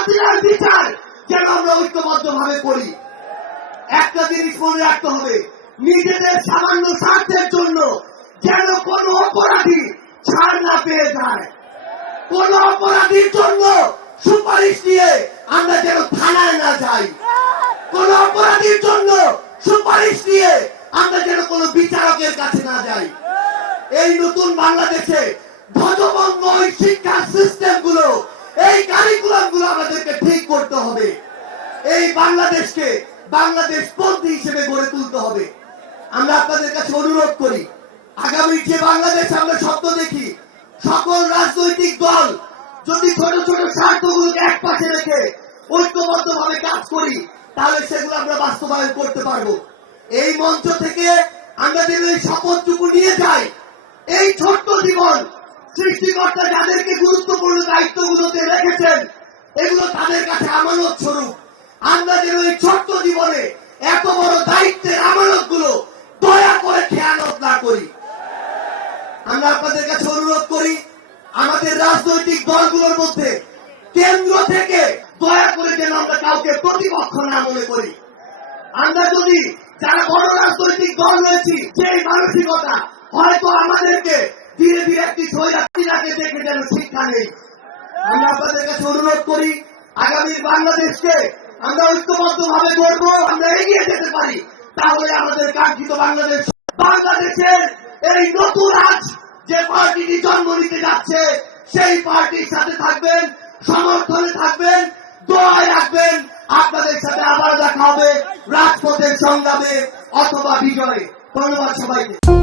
হাসিনার বিচার যেন আমরা ঐক্যবদ্ধ ভাবে করি। একটা জিনিস মনে রাখতে হবে, নিজেদের সামান্য স্বার্থের জন্য যেন কোন অপরাধী ছাড় না পেয়ে যায়। কোন অপরাধীর জন্য সুপারিশ নিয়ে আমরা যেন থানায় না যাই। কোন অপরাধীর জন্য সুপারিশ নিয়ে আমরা যেন কোন বিচারকের কাছে না যাই। এই নতুন বাংলাদেশে ধ্বজভঙ্গ শিক্ষা সিস্টেম গুলো, এই কারিকুলাম গুলো আমাদেরকে ঠিক করতে হবে। এই বাংলাদেশকে বাংলাদেশ পন্থী হিসেবে গড়ে তুলতে হবে। আমরা আপনাদের কাছে অনুরোধ করি, আগামী যে বাংলাদেশ আমরা স্বপ্ন দেখি, সকল রাজনৈতিক দল যদি ছোট ছোট স্বার্থগুলোকে এক পাশে রেখে ঐক্যবদ্ধ ভাবে কাজ করি, তাহলে সেগুলো আমরা বাস্তবায়ন করতে পারবো। এই মঞ্চ থেকে আমরা যেন এই শপথটুকু নিয়ে যাই, এই ছোট্ট জীবন সৃষ্টিকর্তা যাদেরকে গুরুত্বপূর্ণ দায়িত্বগুলোতে রেখেছেন, এগুলো তাদের কাছে আমানত স্বরূপ। আমরা যেন এই ছোট্ট জীবনে এত বড় দায়িত্বের আমানত গুলো দয়া করে খেয়ানত না করি। আমরা আপনাদের কাছে অনুরোধ করি, আমাদের রাজনৈতিক দলগুলোর মধ্যে কেন্দ্র থেকে দয়া করে যেন আমরা কাউকে প্রতিপক্ষ না মনে করি। আমরা যদি যারা বড় রাজনৈতিক দল রয়েছি, সেই মানসিকতা হয়তো আমাদেরকে ধীরে ধীরে একটি স্বৈরাচারীকে দেখে যেন শিক্ষা নেই। আমরা আপনাদের কাছে অনুরোধ করি, আগামী বাংলাদেশকে আমরা ঐক্যবদ্ধ ভাবে করবো, আমরা এগিয়ে যেতে পারি, তাহলে আমাদের কাঙ্ক্ষিত বাংলাদেশ, বাংলাদেশের এই নতুন আজ যে পার্টিটি জন্ম নিতে যাচ্ছে, সেই পার্টির সাথে থাকবেন, সমর্থনে থাকবেন, দোয়ায় রাখবেন। আপনাদের সাথে আবার দেখা হবে রাজপথের সংগ্রামে অথবা বিজয়ে। ধন্যবাদ সবাইকে।